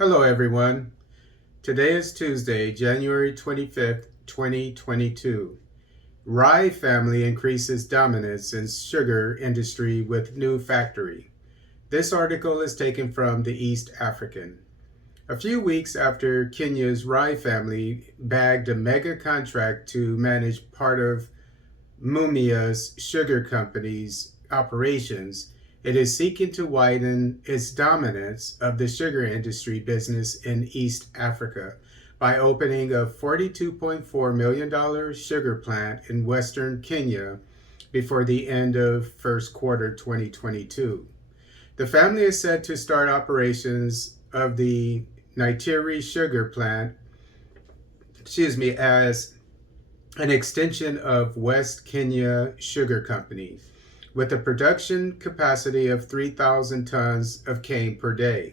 Hello, everyone. Today is Tuesday, January 25th, 2022. Rye family increases dominance in sugar industry with new factory. This article is taken from the East African. A few weeks after Kenya's Rye family bagged a mega contract to manage part of Mumia's sugar company's operations, it is seeking to widen its dominance of the sugar industry business in East Africa by opening a $42.4 million sugar plant in western Kenya before the end of first quarter 2022. The family is set to start operations of the Naitiri sugar plant, as an extension of West Kenya Sugar Company, with a production capacity of 3,000 tons of cane per day.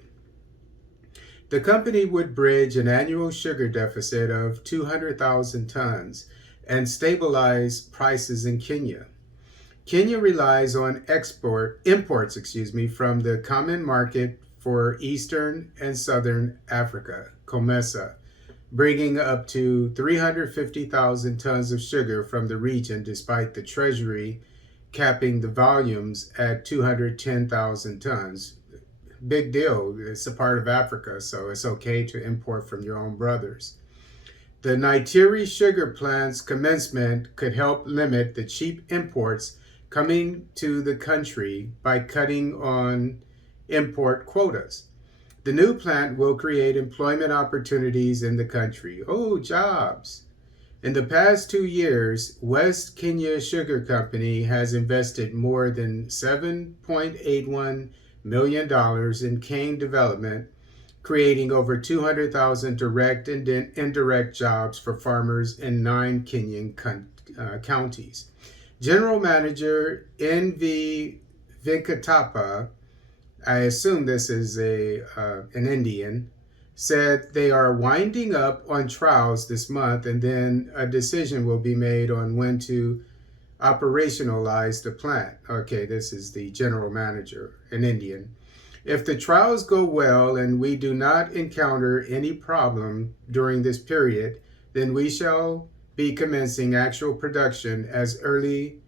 The company would bridge an annual sugar deficit of 200,000 tons and stabilize prices in Kenya. Kenya relies on imports from the common market for Eastern and Southern Africa, COMESA, bringing up to 350,000 tons of sugar from the region, despite the Treasury capping the volumes at 210,000 tons. Big deal. It's a part of Africa, so it's okay to import from your own brothers. The Naitiri sugar plant's commencement could help limit the cheap imports coming to the country by cutting on import quotas. The new plant will create employment opportunities in the country. Oh, jobs. In the past 2 years, West Kenya Sugar Company has invested more than $7.81 million in cane development, creating over 200,000 direct and indirect jobs for farmers in 9 Kenyan counties. General Manager N.V. Venkatappa, I assume this is an Indian, said they are winding up on trials this month, and then a decision will be made on when to operationalize the plant. Okay, this is the general manager, an Indian. If the trials go well and we do not encounter any problem during this period, then we shall be commencing actual production as soon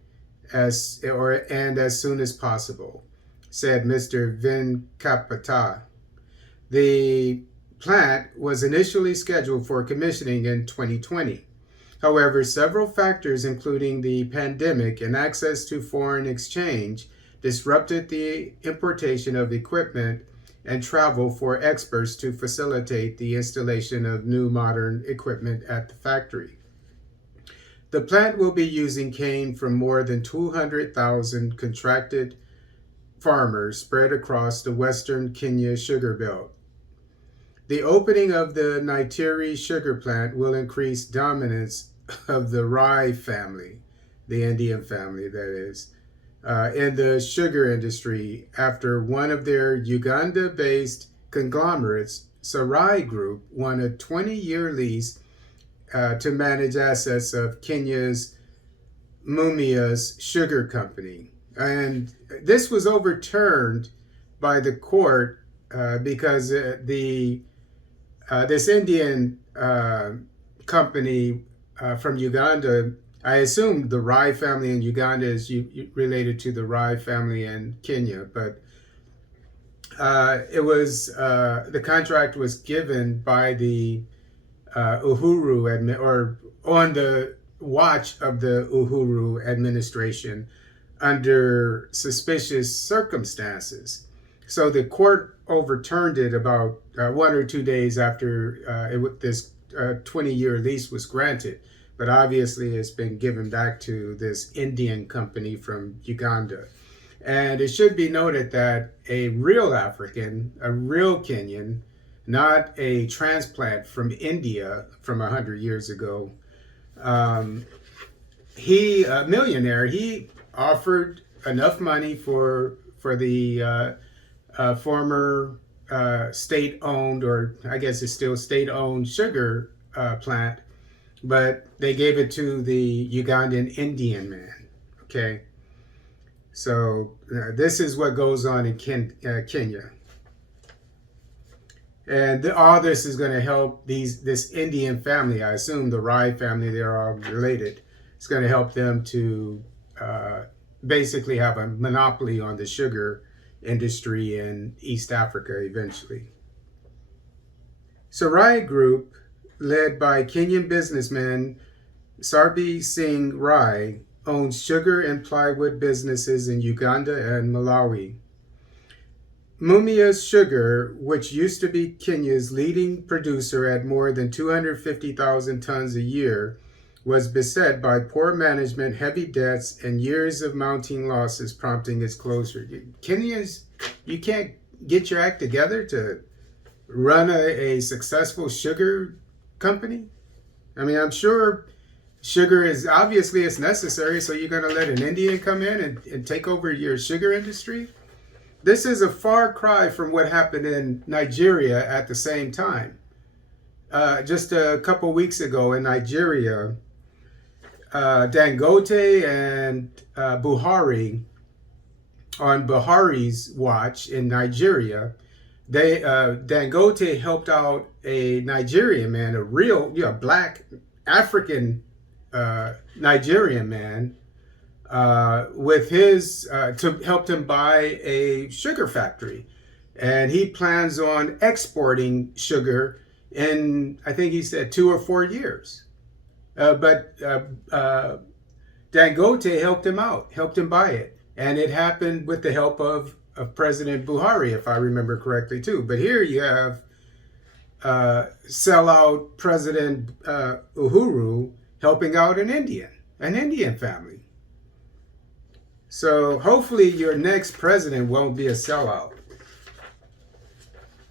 as possible, said Mr. Venkapata. The plant was initially scheduled for commissioning in 2020. However, several factors, including the pandemic and access to foreign exchange, disrupted the importation of equipment and travel for experts to facilitate the installation of new modern equipment at the factory. The plant will be using cane from more than 200,000 contracted farmers spread across the western Kenya sugar belt. The opening of the Naitiri sugar plant will increase dominance of the Rye family, the Indian family that is, in the sugar industry after one of their Uganda-based conglomerates, Sarai Group, won a 20-year lease to manage assets of Kenya's Mumia's sugar company. And this was overturned by the court because this Indian company from Uganda, I assume the Rye family in Uganda is related to the Rye family in Kenya, but the contract was given by the Uhuru or on the watch of the Uhuru administration under suspicious circumstances. So the court overturned it about 1 or 2 days after this 20-year lease was granted. But obviously it's been given back to this Indian company from Uganda. And it should be noted that a real African, a real Kenyan, not a transplant from India from 100 years ago, he, a millionaire, he offered enough money for the former state-owned, or I guess it's still state-owned sugar plant, but they gave it to the Ugandan Indian man. Okay, so this is what goes on in Kenya. And all this is going to help this Indian family. I assume the Rai family, they're all related. It's going to help them to basically have a monopoly on the sugar industry in East Africa eventually. Sarai Group, led by Kenyan businessman Sarbi Singh Rai, owns sugar and plywood businesses in Uganda and Malawi. Mumia's Sugar, which used to be Kenya's leading producer at more than 250,000 tons a year, was beset by poor management, heavy debts, and years of mounting losses, prompting its closure. Kenyans, you can't get your act together to run a successful sugar company? I mean, I'm sure sugar is obviously it's necessary, so you're going to let an Indian come in and take over your sugar industry? This is a far cry from what happened in Nigeria at the same time. Just a couple weeks ago in Nigeria, Dangote and Buhari, on Buhari's watch in Nigeria, Dangote helped out a Nigerian man, a real black African Nigerian man, with his to help him buy a sugar factory, and he plans on exporting sugar in, I think he said, 2 or 4 years. But Dangote helped him out, helped him buy it, and it happened with the help of President Buhari, if I remember correctly too. But here you have sellout President Uhuru helping out an Indian family. So hopefully your next president won't be a sellout.